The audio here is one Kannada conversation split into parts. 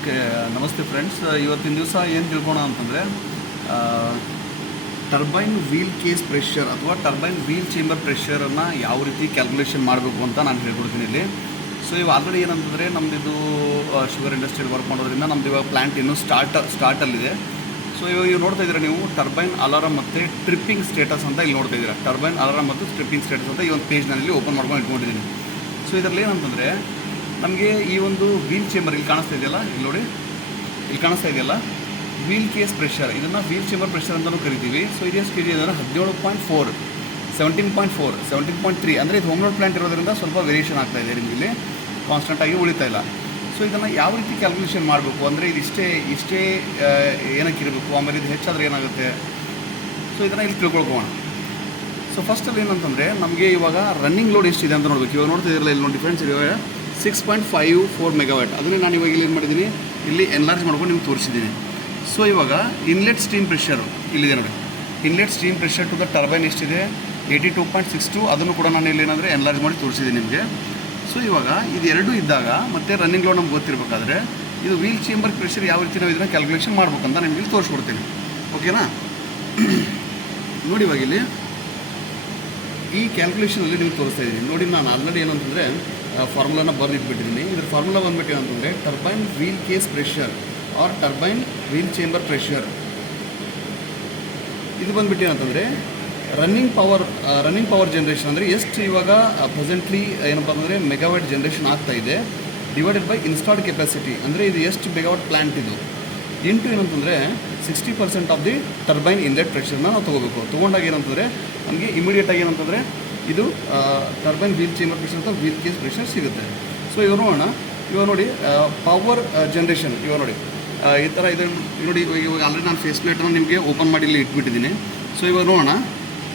ಓಕೆ, ನಮಸ್ತೆ ಫ್ರೆಂಡ್ಸ್. ಇವತ್ತಿನ ದಿವಸ ಏನು ತಿಳ್ಕೋಣ ಅಂತಂದರೆ ಟರ್ಬೈನ್ ವೀಲ್ ಕೇಸ್ ಪ್ರೆಷರ್ ಅಥವಾ ಟರ್ಬೈನ್ ವೀಲ್ ಚೇಂಬರ್ ಪ್ರೆಷರನ್ನು ಯಾವ ರೀತಿ ಕ್ಯಾಲ್ಕುಲೇಷನ್ ಮಾಡಬೇಕು ಅಂತ ನಾನು ಹೇಳ್ಕೊಡ್ತೀನಿ ಇಲ್ಲಿ. ಸೊ ಇವಾಗ ಆಲ್ರೆಡಿ ಏನಂತಂದರೆ ನಮ್ಮದು ಶುಗರ್ ಇಂಡಸ್ಟ್ರಿಯಲ್ಲಿ ವರ್ಕ್ ಮಾಡೋದ್ರಿಂದ ನಮ್ಮದು ಇವಾಗ ಪ್ಲ್ಯಾಂಟ್ ಇನ್ನೂ ಸ್ಟಾರ್ಟಲ್ಲಿದೆ. ಸೊ ಇವಾಗ ನೀವು ನೋಡ್ತಾ ಇದ್ದೀರಾ, ನೀವು ಟರ್ಬೈನ್ ಅಲಾರಮ್ ಮತ್ತು ಟ್ರಿಪ್ಪಿಂಗ್ ಸ್ಟೇಟಸ್ ಅಂತ ಇಲ್ಲಿ ನೋಡ್ತಾ ಇದ್ದೀರಾ. ಟರ್ಬೈನ್ ಅಲಾರಮ್ ಮತ್ತು ಟ್ರಿಪ್ಪಿಂಗ್ ಸ್ಟೇಟಸ್ ಅಂತ ಈ ಒಂದು ಪೇಜ್ ನಾನಲ್ಲಿ ಓಪನ್ ಮಾಡ್ಕೊಂಡು ಇಟ್ಕೊಂಡಿದ್ದೀನಿ. ಸೊ ಇದರಲ್ಲಿ ಏನಂತಂದರೆ ನಮಗೆ ಈ ಒಂದು ವೀಲ್ ಚೇಂಬರ್ ಇಲ್ಲಿ ಕಾಣಿಸ್ತಾ ಇದೆಯಲ್ಲ, ಇಲ್ಲಿ ನೋಡಿ, ಇಲ್ಲಿ ಕಾಣಿಸ್ತಾ ಇದೆಯಲ್ಲ ವೀಲ್ ಕೇಸ್ ಪ್ರೆಷರ್, ಇದನ್ನು ವೀಲ್ ಚೇಂಬರ್ ಪ್ರೆಷರ್ ಅಂತಲೂ ಕರಿತೀವಿ. ಸೊ ಇದು ಎಷ್ಟು ಕೆ ಜಿ ಅಂದರೆ 17.4, 17.3. ಅಂದರೆ ಇದು ಹೋಮ್ ಲೋಡ್ ಪ್ಲ್ಯಾಂಟ್ ಇರೋದ್ರಿಂದ ಸ್ವಲ್ಪ ವೇರಿಯೇಷನ್ ಆಗ್ತಾಯಿದೆ, ನಿಮಗೆ ಕಾನ್ಸ್ಟೆಂಟಾಗಿ ಉಳಿತಾ ಇಲ್ಲ. ಸೊ ಇದನ್ನು ಯಾವ ರೀತಿ ಕ್ಯಾಲ್ಕುಲೇಷನ್ ಮಾಡಬೇಕು ಅಂದರೆ ಇಷ್ಟೇ ಏನಕ್ಕೆ ಇರಬೇಕು, ಆಮೇಲೆ ಇದು ಹೆಚ್ಚಾದರೆ ಏನಾಗುತ್ತೆ, ಸೊ ಇದನ್ನು ಇಲ್ಲಿ ತಿಳ್ಕೊಳ್ಕೋಣ. ಸೊ ಫಸ್ಟಲ್ಲಿ ಏನಂತಂದರೆ ನಮಗೆ ಇವಾಗ ರನ್ನಿಂಗ್ ಲೋಡ್ ಎಷ್ಟಿದೆ ಅಂತ ನೋಡಬೇಕು. ಇವಾಗ ನೋಡ್ತಿದ್ದೀರಲ್ಲ, ಇಲ್ಲಿ ನೋಡಿ ಡಿಫ್ರೆನ್ಸ್ ಇವಾಗ 6.54 ಮೆಗಾವ್ಯಾಟ್. ಅದನ್ನೇ ನಾನು ಇವಾಗ ಇಲ್ಲಿ ಏನು ಮಾಡಿದ್ದೀನಿ, ಇಲ್ಲಿ ಎನ್ಲಾರ್ಜ್ ಮಾಡ್ಕೊಂಡು ನಿಮ್ಗೆ ತೋರಿಸಿದ್ದೀನಿ. ಸೊ ಇವಾಗ ಇನ್ಲೆಟ್ ಸ್ಟೀಮ್ ಪ್ರೆಷರು ಇಲ್ಲಿದೆ ನೋಡಿ. Inlet steam pressure to the turbine ಎಷ್ಟಿದೆ, 82.62. ಅದನ್ನು ಕೂಡ ನಾನು ಇಲ್ಲಿ ಏನಂದರೆ ಎನ್ಲಾರ್ಜ್ ಮಾಡಿ ತೋರಿಸಿದ್ದೀನಿ ನಿಮಗೆ. ಸೊ ಇವಾಗ ಇದು ಎರಡೂ ಇದ್ದಾಗ ಮತ್ತು ರನ್ನಿಂಗ್ ಲೋಡ್ ನಮ್ಗೆ ಗೊತ್ತಿರಬೇಕಾದ್ರೆ ಇದು ವೀಲ್ ಚೇಂಬರ್ ಪ್ರೆಷರ್ ಯಾವ ರೀತಿ ನಾವು ಇದನ್ನು ಕ್ಯಾಲ್ಕುಲೇಷನ್ ಮಾಡ್ಬೇಕಂತ ನಿಮಗೆ ಇಲ್ಲಿ ತೋರಿಸ್ಕೊಡ್ತೀನಿ. ಓಕೆನಾ? ನೋಡಿ, ಇವಾಗ ಇಲ್ಲಿ ಈ ಕ್ಯಾಲ್ಕುಲೇಷನಲ್ಲಿ ನಿಮ್ಗೆ ತೋರಿಸ್ತಾ ಇದ್ದೀನಿ ನೋಡಿ. ನಾನು ಆಲ್ರೆಡಿ ಏನಂತಂದರೆ ಫಾರ್ಮುಲಾನ ಬರೆದಿಟ್ಬಿಟ್ಟಿದ್ದೀನಿ. ಇದ್ರ ಫಾರ್ಮುಲಾ ಬಂದುಬಿಟ್ಟು ಏನಂತಂದರೆ turbine wheel case pressure or turbine wheel chamber pressure. ಇದು ಬಂದುಬಿಟ್ಟು ಏನಂತಂದರೆ ರನ್ನಿಂಗ್ ಪವರ್ ಜನ್ರೇಷನ್ ಅಂದರೆ ಎಷ್ಟು ಇವಾಗ ಪ್ರೆಸೆಂಟ್ಲಿ ಏನಪ್ಪ ಅಂತಂದರೆ ಮೆಗಾವಾಟ್ ಜನ್ರೇಷನ್ ಆಗ್ತಾ ಇದೆ, ಡಿವೈಡೆಡ್ ಬೈ ಇನ್ಸ್ಟಾಲ್ಡ್ ಕೆಪಾಸಿಟಿ. ಅಂದರೆ ಇದು ಎಷ್ಟು ಮೆಗಾವಾಟ್ ಪ್ಲ್ಯಾಂಟ್ ಇದು ಇಂಟು ಏನಂತಂದರೆ 60% ಆಫ್ ದಿ ಟರ್ಬೈನ್ ಇನ್ಲೆಟ್ ಪ್ರೆಷರ್ನ ನಾವು ತೊಗೋಬೇಕು. ತೊಗೊಂಡಾಗ ಏನಂತಂದರೆ ನಮಗೆ ಇಮಿಡಿಯೇಟಾಗಿ ಏನಂತಂದರೆ ಇದು ಟರ್ಬೈನ್ ವೀಲ್ ಚೇಂಬರ್ ಪ್ರೆಷರ್ ಅಂತ ವೀಲ್ ಕೇಸ್ ಪ್ರೆಷರ್ ಸಿಗುತ್ತೆ. ಸೊ ಇವಾಗ ನೋಡೋಣ. ಇವಾಗ ನೋಡಿ ಪವರ್ ಜನ್ರೇಷನ್, ಇವಾಗ ನೋಡಿ ಈ ಥರ ಇದೆ ನೋಡಿ. ಇವಾಗ ಆಲ್ರೆಡಿ ನಾನು ಫೇಸ್ ಪ್ಲೇಟನ್ನು ನಿಮಗೆ ಓಪನ್ ಮಾಡಿ ಇಲ್ಲಿ ಇಟ್ಬಿಟ್ಟಿದ್ದೀನಿ. ಸೊ ಇವಾಗ ನೋಡೋಣ,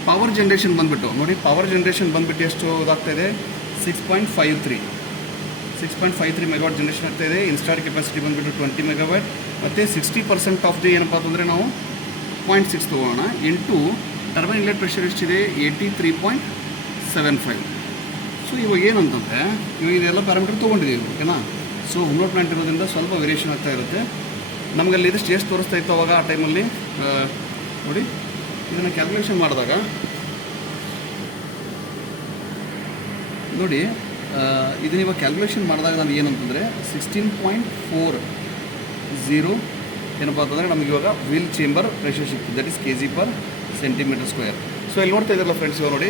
ಪವರ್ ಜನ್ರೇಷನ್ ಬಂದುಬಿಟ್ಟು ನೋಡಿ, ಪವರ್ ಜನ್ರೇಷನ್ ಬಂದುಬಿಟ್ಟು ಎಷ್ಟು ಇದಾಗ್ತಾಯಿದೆ, 6.53 ಮೆಗಾವಾಟ್ ಜನ್ರೇಷನ್ ಆಗ್ತಾಯಿದೆ. ಇನ್ಸ್ಟಾಲ್ಡ್ ಕೆಪಾಸಿಟಿ ಬಂದುಬಿಟ್ಟು 20 ಮೆಗಾವಾಟ್ ಮತ್ತು 60% ಆಫ್ ದಿ ಏನಪ್ಪ ಅಂತಂದರೆ ನಾವು 0.6 ತೊಗೋಣ ಇಂಟು ಟರ್ಬೈನ್ ಇನ್ಲೆಟ್ ಪ್ರೆಷರ್ ಎಷ್ಟಿದೆ, 83.75. ಸೊ ಇವಾಗ ಏನಂತಂದರೆ ಇವಾಗ ಇದೆಲ್ಲ ಪ್ಯಾರಾಮೀಟರ್ ತೊಗೊಂಡಿದ್ದೀವಿ. ಓಕೆನಾ? ಸೊ ಹೋಮ್ ಲೋಡ್ ಪ್ಲ್ಯಾಂಟ್ ಇರೋದ್ರಿಂದ ಸ್ವಲ್ಪ ವೇರಿಯೇಷನ್ ಆಗ್ತಾ ಇರುತ್ತೆ. ನಮಗಲ್ಲಿ ಇದಷ್ಟು ಎಷ್ಟು ತೋರಿಸ್ತಾ ಇತ್ತು ಅವಾಗ ಆ ಟೈಮಲ್ಲಿ ನೋಡಿ. ಇದನ್ನು ಕ್ಯಾಲ್ಕುಲೇಷನ್ ಮಾಡಿದಾಗ ನೋಡಿ, ಇದನ್ನ ಇವಾಗ ಕ್ಯಾಲ್ಕುಲೇಷನ್ ಮಾಡಿದಾಗ ನಮ್ಗೆ ಏನಂತಂದರೆ 16.40 ಏನಪ್ಪ ಅಂತಂದರೆ ನಮಗೆ ಇವಾಗ ವೀಲ್ ಚೇಂಬರ್ ಪ್ರೆಷರ್ ಸಿಗ್ತದೆ. That is kg/cm². ಸೊ ಇಲ್ಲಿ ನೋಡ್ತಾ ಇದ್ರಲ್ಲ ಫ್ರೆಂಡ್ಸ್, ಇವಾಗ ನೋಡಿ,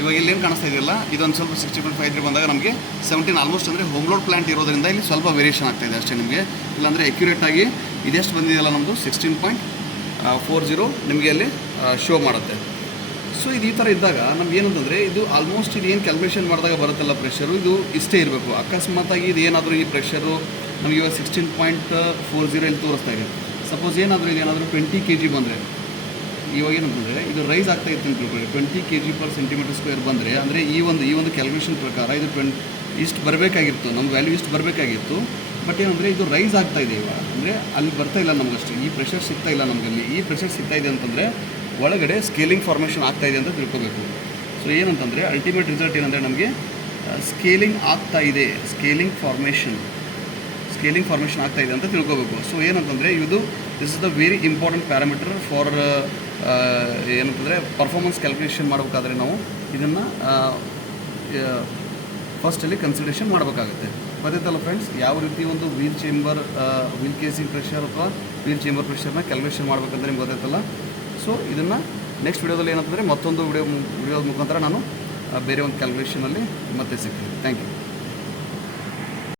ಇವಾಗ ಇಲ್ಲೇನು ಕಾಣಿಸ್ತಾ ಇದೆಯಲ್ಲ, ಇದೊಂದು ಸ್ವಲ್ಪ 60.53 ಬಂದಾಗ ನಮಗೆ 17 ಆಲ್ಮೋಸ್ಟ್ ಅಂದರೆ ಹೋಮ್ ಲೋಡ್ ಪ್ಲ್ಯಾಂಟ್ ಇರೋದ್ರಿಂದ ಇಲ್ಲಿ ಸ್ವಲ್ಪ ವೇರಿಯೇಷನ್ ಆಗ್ತಾಯಿದೆ ಅಷ್ಟೇ. ನಿಮಗೆ ಇಲ್ಲಾಂದರೆ ಅಕ್ಯುರೇಟಾಗಿ ಇದೆಷ್ಟು ಬಂದಿದೆಯಲ್ಲ ನಮ್ಮದು 16.40 ನಿಮಗೆ ಅಲ್ಲಿ ಶೋ ಮಾಡುತ್ತೆ. ಸೊ ಇದು ಈ ಥರ ಇದ್ದಾಗ ನಮ್ಗೆ ಏನಂತಂದರೆ ಇದು ಆಲ್ಮೋಸ್ಟ್ ಇದು ಏನು ಕ್ಯಾಲ್ಕುಲೇಷನ್ ಮಾಡಿದಾಗ ಬರುತ್ತಲ್ಲ ಪ್ರೆಷರು, ಇದು ಇಷ್ಟೇ ಇರಬೇಕು. ಅಕಸ್ಮಾತಾಗಿ ಇದು ಏನಾದರೂ ಈ ಪ್ರೆಷರು ನಮಗೆ ಇವಾಗ 16.40 ಇಲ್ಲಿ ತೋರಿಸ್ತಾ ಇದೆ. ಸಪೋಸ್ ಏನಾದರೂ ಇದು ಏನಾದರೂ 20 kg ಬಂದರೆ, ಇವಾಗ ಏನಂತಂದರೆ ಇದು ರೈಸ್ ಆಗ್ತಾ ಇತ್ತು ಅಂತ ತಿಳ್ಕೊಳ್ಳಿ, 20 kg/cm² ಬಂದರೆ ಅಂದರೆ ಈ ಒಂದು ಕ್ಯಾಲ್ಕುಲೇಷನ್ ಪ್ರಕಾರ ಇದು ಇಷ್ಟು ಬರಬೇಕಾಗಿತ್ತು, ನಮ್ಮ ವ್ಯಾಲ್ಯೂ ಇಷ್ಟು ಬರಬೇಕಾಗಿತ್ತು. ಬಟ್ ಏನಂದರೆ ಇದು ರೈಸ್ ಆಗ್ತಾ ಇದೆ ಇವಾಗ, ಅಂದರೆ ಅಲ್ಲಿ ಬರ್ತಾ ಇಲ್ಲ ನಮಗಷ್ಟು, ಈ ಪ್ರೆಷರ್ ಸಿಗ್ತಾ ಇಲ್ಲ ನಮಗಲ್ಲಿ. ಈ ಪ್ರೆಷರ್ ಸಿಗ್ತಾ ಇದೆ ಅಂತಂದರೆ ಒಳಗಡೆ ಸ್ಕೇಲಿಂಗ್ ಫಾರ್ಮೇಷನ್ ಆಗ್ತಾ ಇದೆ ಅಂತ ತಿಳ್ಕೋಬೇಕು. ಸೊ ಏನಂತಂದರೆ ಅಲ್ಟಿಮೇಟ್ ರಿಸಲ್ಟ್ ಏನಂದರೆ ನಮಗೆ ಸ್ಕೇಲಿಂಗ್ ಆಗ್ತಾ ಇದೆ, ಸ್ಕೇಲಿಂಗ್ ಫಾರ್ಮೇಷನ್ ಆಗ್ತಾ ಇದೆ ಅಂತ ತಿಳ್ಕೋಬೇಕು. ಸೊ ಏನಂತಂದರೆ this is the very important parameter for ಏನಂತಂದರೆ ಪರ್ಫಾರ್ಮೆನ್ಸ್ ಕ್ಯಾಲ್ಕುಲೇಷನ್ ಮಾಡಬೇಕಾದ್ರೆ ನಾವು ಇದನ್ನು ಫಸ್ಟಲ್ಲಿ ಕನ್ಸಿಡರೇಷನ್ ಮಾಡಬೇಕಾಗುತ್ತೆ. ಗೊತ್ತಾಯ್ತಲ್ಲ ಫ್ರೆಂಡ್ಸ್, ಯಾವ ರೀತಿ ಒಂದು ವೀಲ್ ಕೇಸಿಂಗ್ ಪ್ರೆಷರ್ ಅಥವಾ ವೀಲ್ ಚೇಂಬರ್ ಪ್ರೆಷರ್ನ ಕ್ಯಾಲ್ಕುಲೇಷನ್ ಮಾಡಬೇಕಂತ ನಿಮ್ಗೆ ಗೊತ್ತಾಯ್ತಲ್ಲ. ಸೊ ಇದನ್ನು ನೆಕ್ಸ್ಟ್ ವಿಡಿಯೋದಲ್ಲಿ ಏನಂತಂದರೆ ಮತ್ತೊಂದು ವಿಡಿಯೋದ ಮುಖಾಂತರ ನಾನು ಬೇರೆ ಒಂದು ಕ್ಯಾಲ್ಕುಲೇಷನಲ್ಲಿ ಮತ್ತೆ ಸಿಗ್ತೀನಿ. Thank you.